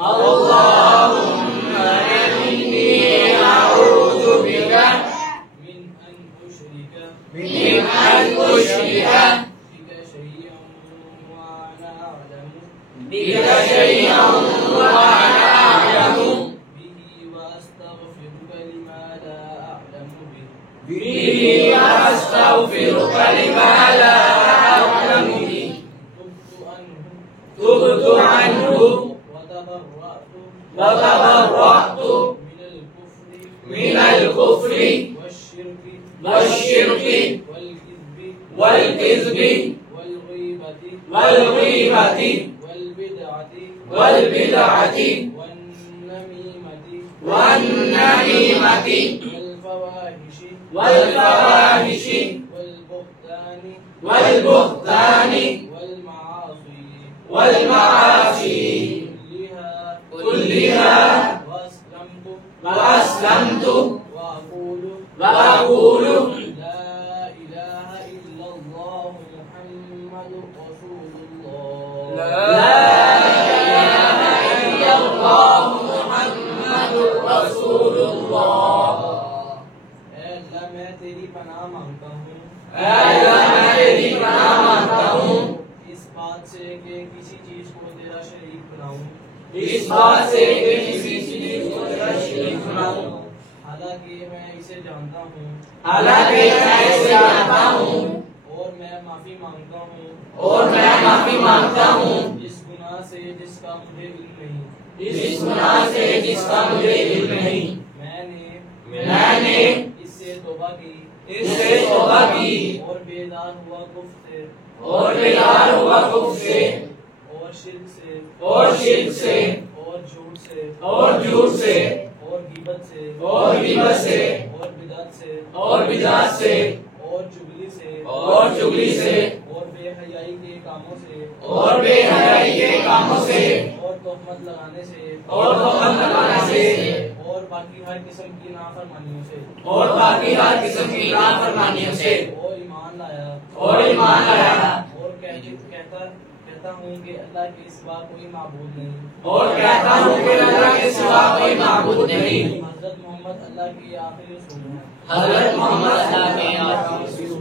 اللهم إني أعوذ بك من أن أشرك بك شيئا وأنا أعلم به وأستغفرك لما لا أعلم به تبت عنه وتبرأت من الكفر والشرك والكذب والغيبة والبدعة والنميمة والفواحش والبهتان والمعاصي كلها وأسلمت وأقول لا إله إلا الله محمد رسول الله لا إله إلا الله محمد رسول الله اے اللہ میں تیری پناہ مانگتا ہوں اس بات سے کہ کسی چیز کو تیرا شریک بناؤں حالانکہ میں اسے جانتا ہوں اور میں معافی مانگتا ہوں جس گناہ سے جس کا مجھے علم نہیں میں نے اس سے توبہ کی اور بیدار ہوا کفر سے اور شرک سے اور جھوٹ سے اور غیبت سے اور بدعت سے اور چغلی سے اور بے حیائی کے کاموں سے اور تہمت لگانے سے اور باقی ہر قسم کی نافرمانیوں سے اور ایمان لایا اور کہتا ہوں کہ اللہ کے سوا کوئی معبود نہیں حضرت محمد اللہ کے آخری رسول ہیں